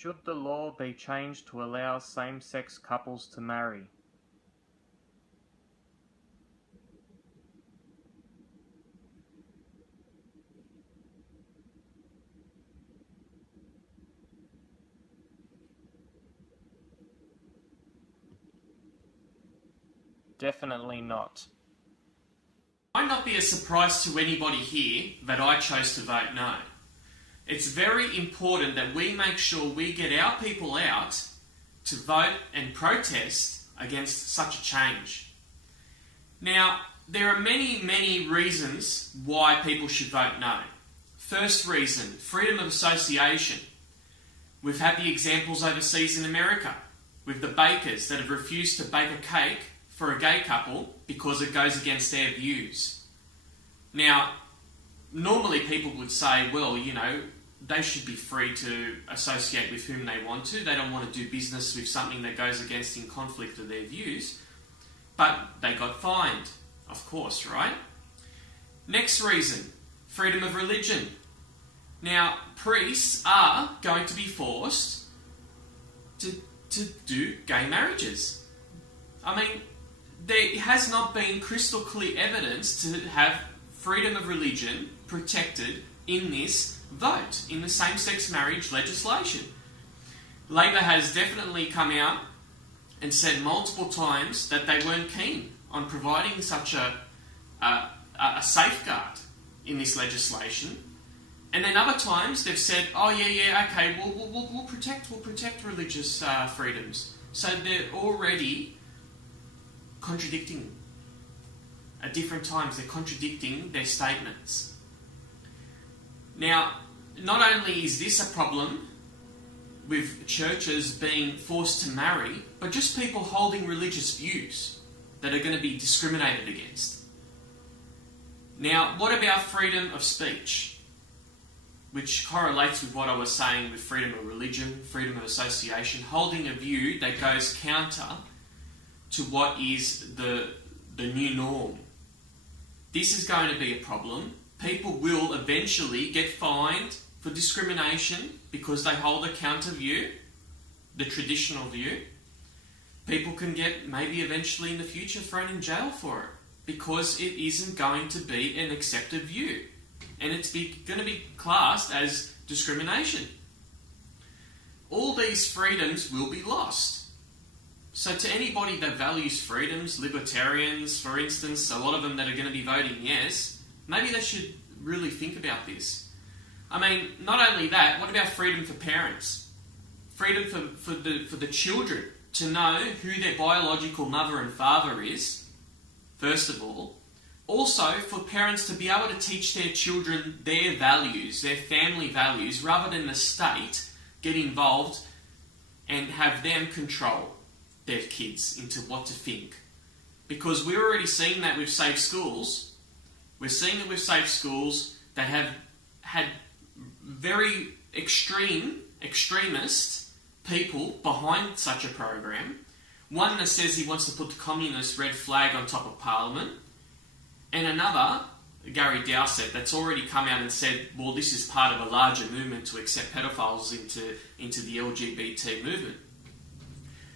Should the law be changed to allow same-sex couples to marry? Definitely not. It might not be a surprise to anybody here that I chose to vote no. It's very important that we make sure we get our people out to vote and protest against such a change. Now, there are many reasons why people should vote no. First reason, freedom of association. We've had the examples overseas in America with the bakers that have refused to bake a cake for a gay couple because it goes against their views. Now, normally people would say, well, you know, they should be free to associate with whom they want to. They don't want to do business with something that goes against in conflict with their views. But they got fined, of course, right? Next reason, freedom of religion. Now, priests are going to be forced to do gay marriages. I mean, there has not been crystal clear evidence to have freedom of religion protected in this vote, in the same-sex marriage legislation. Labor has definitely come out and said multiple times that they weren't keen on providing such a safeguard in this legislation. And then other times they've said, oh yeah, okay, we'll protect religious freedoms. So they're already contradicting. At different times they're contradicting their statements. Now, not only is this a problem with churches being forced to marry, but just people holding religious views that are going to be discriminated against. Now, what about freedom of speech? Which correlates with what I was saying with freedom of religion, freedom of association, holding a view that goes counter to what is the new norm. This is going to be a problem. People will eventually get fined for discrimination because they hold a counter view, the traditional view. People can get maybe eventually in the future thrown in jail for it because it isn't going to be an accepted view. And it's going to be classed as discrimination. All these freedoms will be lost. So to anybody that values freedoms, libertarians, for instance, a lot of them that are going to be voting yes, maybe they should really think about this. I mean, not only that, what about freedom for parents? Freedom for the children to know who their biological mother and father is, first of all. Also, for parents to be able to teach their children their values, their family values, rather than the state get involved and have them control their kids into what to think. Because we're already seeing that with safe schools. We're seeing it with safe schools that have had very extremist people behind such a program. One that says he wants to put the communist red flag on top of Parliament. And another, Gary Dowsett, that's already come out and said, well, this is part of a larger movement to accept pedophiles into the LGBT movement.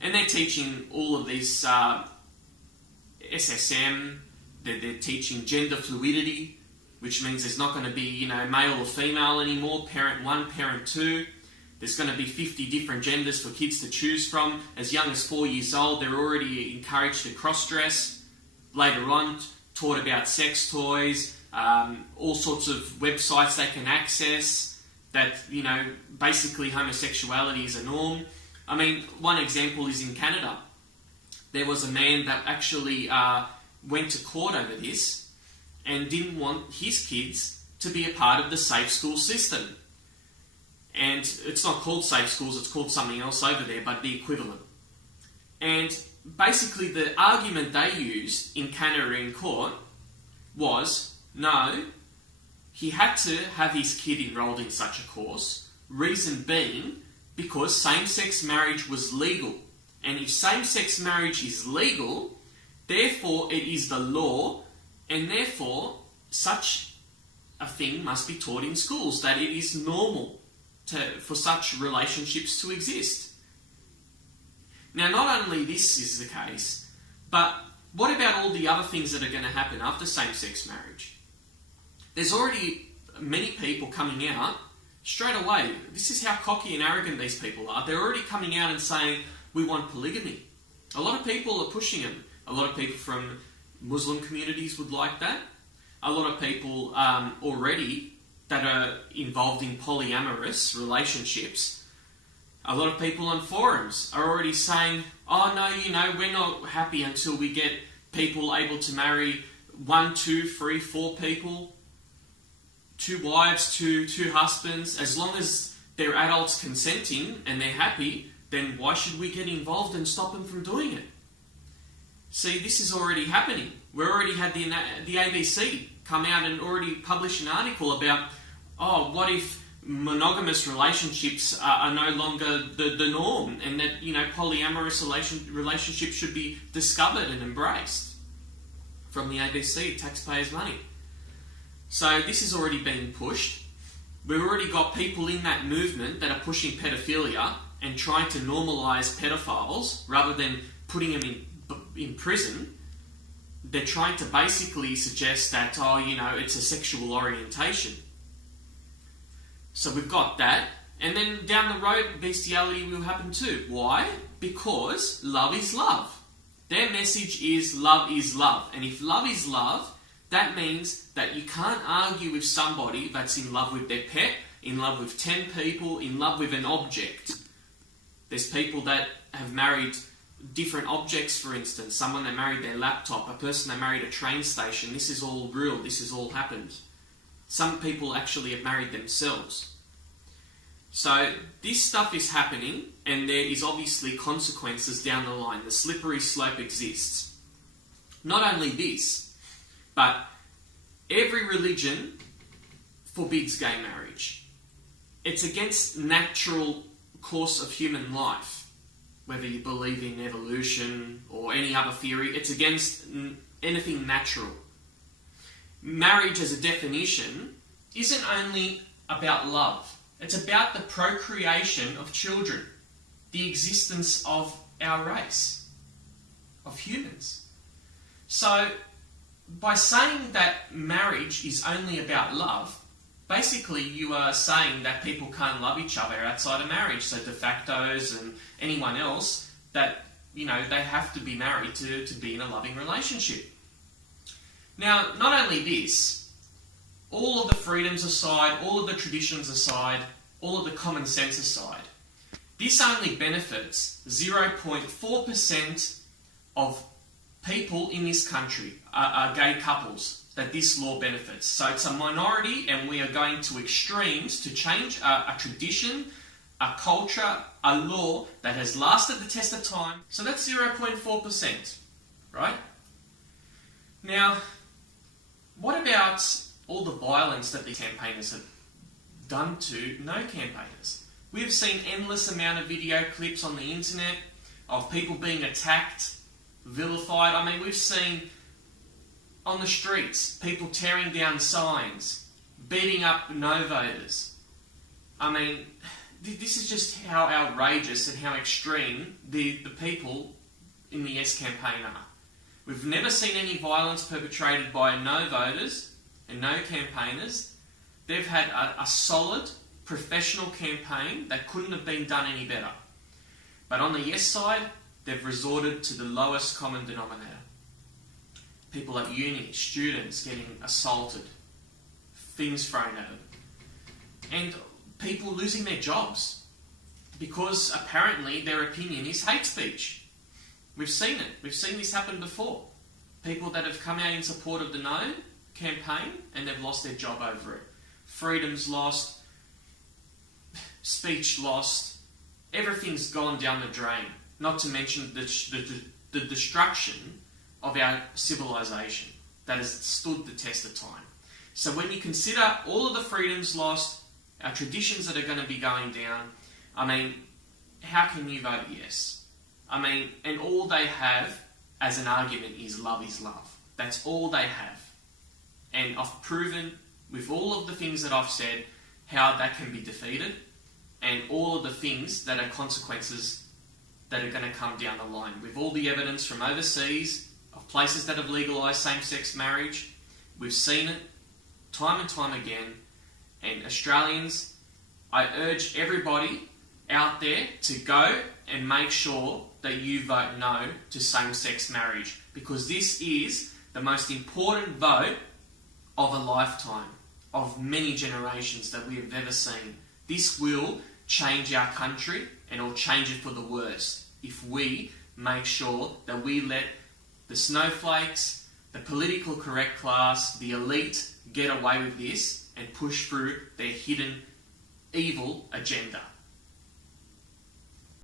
And they're teaching all of this SSM, they're teaching gender fluidity, which means there's not going to be, male or female anymore, parent 1, parent 2. There's going to be 50 different genders for kids to choose from. As young as 4 years old, they're already encouraged to cross-dress. Later on, taught about sex toys, all sorts of websites they can access that, basically homosexuality is a norm. I mean, one example is in Canada. There was a man that actually went to court over this and didn't want his kids to be a part of the safe school system. And it's not called safe schools, it's called something else over there, but the equivalent. And basically the argument they used in Canada in court was, no, he had to have his kid enrolled in such a course, reason being because same-sex marriage was legal. And if same-sex marriage is legal, therefore it is the law, and therefore such a thing must be taught in schools, that it is normal. for such relationships to exist. Now, not only this is the case, but what about all the other things that are going to happen after same-sex marriage? There's already many people coming out straight away. This is how cocky and arrogant these people are. They're already coming out and saying, we want polygamy. A lot of people are pushing them. A lot of people from Muslim communities would like that. A lot of people already that are involved in polyamorous relationships. A lot of people on forums are already saying, oh no, we're not happy until we get people able to marry 1, 2, 3, 4 people, 2 wives, two husbands. As long as they're adults consenting and they're happy, then why should we get involved and stop them from doing it? See, this is already happening. We already had the ABC come out and already publish an article about, oh, what if monogamous relationships are no longer the norm, and that polyamorous relationships should be discovered and embraced from the ABC, taxpayers' money. So this is already being pushed. We've already got people in that movement that are pushing pedophilia and trying to normalise pedophiles rather than putting them in prison. They're trying to basically suggest that, it's a sexual orientation. So we've got that. And then down the road, bestiality will happen too. Why? Because love is love. Their message is love is love. And if love is love, that means that you can't argue with somebody that's in love with their pet, in love with 10 people, in love with an object. There's people that have married different objects, for instance. Someone that married their laptop, a person that married a train station. This is all real. This has all happened. Some people actually have married themselves. So this stuff is happening, and there is obviously consequences down the line. The slippery slope exists. Not only this, but every religion forbids gay marriage. It's against natural course of human life. Whether you believe in evolution or any other theory, it's against anything natural. Marriage as a definition isn't only about love. It's about the procreation of children, the existence of our race, of humans. So, by saying that marriage is only about love, basically you are saying that people can't love each other outside of marriage. So de factos and anyone else, that, they have to be married to be in a loving relationship. Now, not only this, all of the freedoms aside, all of the traditions aside, all of the common sense aside, this only benefits 0.4% of people in this country, are gay couples, that this law benefits. So it's a minority, and we are going to extremes to change a tradition, a culture, a law that has lasted the test of time. So that's 0.4%, right? Now, what about all the violence that these campaigners have done to no campaigners? We've seen endless amount of video clips on the internet of people being attacked, vilified. I mean, we've seen on the streets people tearing down signs, beating up no voters. I mean, this is just how outrageous and how extreme the people in the Yes campaign are. We've never seen any violence perpetrated by no voters and no campaigners. They've had a solid, professional campaign that couldn't have been done any better. But on the Yes side, they've resorted to the lowest common denominator. People at uni, students getting assaulted, things thrown at them, and people losing their jobs because apparently their opinion is hate speech. We've seen it. We've seen this happen before. People that have come out in support of the No campaign and they've lost their job over it. Freedom's lost, speech lost, everything's gone down the drain. Not to mention the destruction of our civilization that has stood the test of time. So when you consider all of the freedoms lost, our traditions that are going to be going down, I mean, how can you vote yes? I mean, and all they have as an argument is love is love. That's all they have. And I've proven with all of the things that I've said how that can be defeated. and all of the things that are consequences that are going to come down the line. With all the evidence from overseas, of places that have legalised same-sex marriage, we've seen it time and time again. And Australians, I urge everybody out there to go and make sure that you vote no to same-sex marriage, because this is the most important vote of a lifetime, of many generations that we have ever seen. This will change our country, and it'll change it for the worse if we make sure that we let the snowflakes, the political correct class, the elite get away with this and push through their hidden evil agenda.